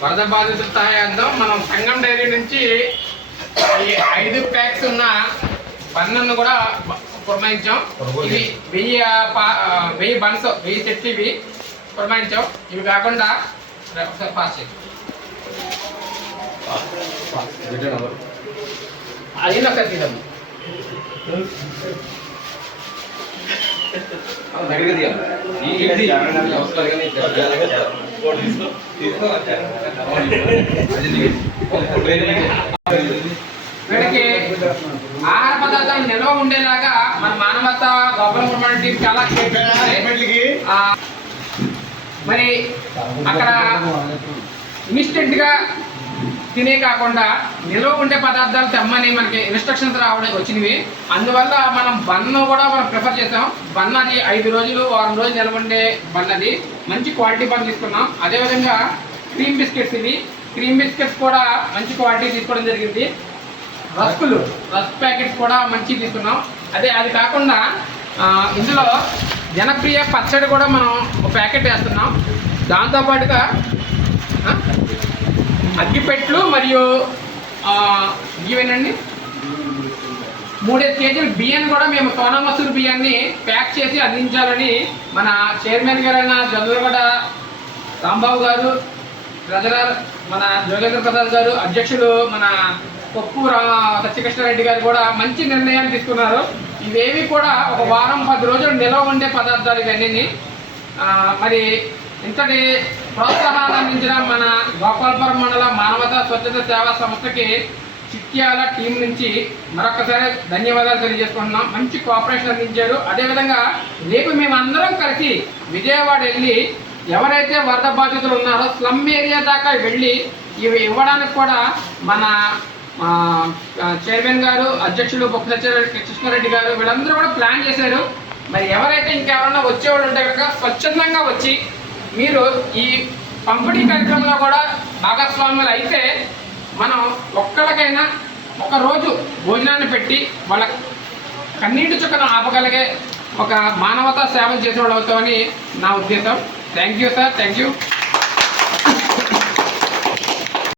వరద బాధితుల సహాయార్థం మనం సంగం డైరీ నుంచి ఈ 5 ప్యాక్స్ ఉన్న బన్నను కూడా పురమాయించాం. ఇవి 1000 బన్స్ 1000 చెట్లు ఇవి పురమాయించాం. ఇవి కాకుండా ఒకసారి పాస్ చేయండి. అది ఒకసారి తీద్దాం. వీళ్ళకి ఆహార పదార్థాలు నిల్వ ఉండేలాగా మన మానవత గవర్నమెంట్ టీం చాలా మరి అక్కడ ఇన్స్టెంట్ గా తినే కాకుండా నిల్వ ఉండే పదార్థాలు తెమ్మని మనకి ఇన్స్ట్రక్షన్స్ రావడం వచ్చినవి. అందువల్ల మనం బన్ను కూడా మనం ప్రిఫర్ చేసాం. బన్ అది 5 రోజులు 6 రోజులు నిల్వ ఉండే బన్, అది మంచి క్వాలిటీ బన్ తీసుకున్నాం. అదేవిధంగా క్రీమ్ బిస్కెట్స్, ఇవి క్రీమ్ బిస్కెట్స్ కూడా మంచి క్వాలిటీ తీసుకోవడం జరిగింది. రస్క్ ప్యాకెట్స్ కూడా మంచి తీసుకున్నాం. అది కాకుండా ఇందులో జనప్రియ పచ్చడి కూడా మనం ఒక ప్యాకెట్ వేస్తున్నాం. దాంతోపాటుగా అగ్గిపెట్లు మరియు ఇవేనండి 3 కేజీల బియ్యాన్ని కూడా మేము సోనా మసూర్ బియ్యాన్ని ప్యాక్ చేసి అందించాలని మన చైర్మన్ గారైన జొన్నలగడ రాంబాబు గారు, ట్రెజరర్ మన జోగేంద్ర ప్రసాద్ గారు, అధ్యక్షులు మన పప్పు సత్యకృష్ణారెడ్డి గారు కూడా మంచి నిర్ణయాన్ని తీసుకున్నారు. ఇవేవి కూడా ఒక వారం 10 రోజులు నిల్వ ఉండే పదార్థాలు ఇవన్నీ. మరి ఇంతటి ప్రోత్సాహాన్ని అందించిన మన గోపాలపురం మండల మానవతా స్వచ్ఛత సేవా సంస్థకి చిట్యాల టీం నుంచి మరొకసారి ధన్యవాదాలు తెలియజేసుకుంటున్నాం. మంచి కోఆపరేషన్ అందించారు. అదేవిధంగా రేపు మేమందరం కలిసి విజయవాడ వెళ్ళి ఎవరైతే వరద బాధితులు ఉన్నారో స్లమ్ ఏరియా దాకా వెళ్ళి ఇవి ఇవ్వడానికి కూడా మన చైర్మన్ గారు, అధ్యక్షులు బొక్క కృష్ణారెడ్డి గారు వీళ్ళందరూ కూడా ప్లాన్ చేశారు. మరి ఎవరైతే ఇంకెవరన్నా వచ్చేవాళ్ళు ఉంటే కనుక స్వచ్ఛందంగా వచ్చి మీరు ఈ పంపిణీ కార్యక్రమంలో కూడా భాగస్వాములు అయితే మనం ఒక్కళ్ళకైనా ఒక రోజు భోజనాన్ని పెట్టి వాళ్ళ కన్నీటి చుక్కను ఆపగలిగే ఒక మానవతా సేవ చేసేవాళ్ళు అవుతామని నా ఉద్దేశం. Thank you sir, thank you.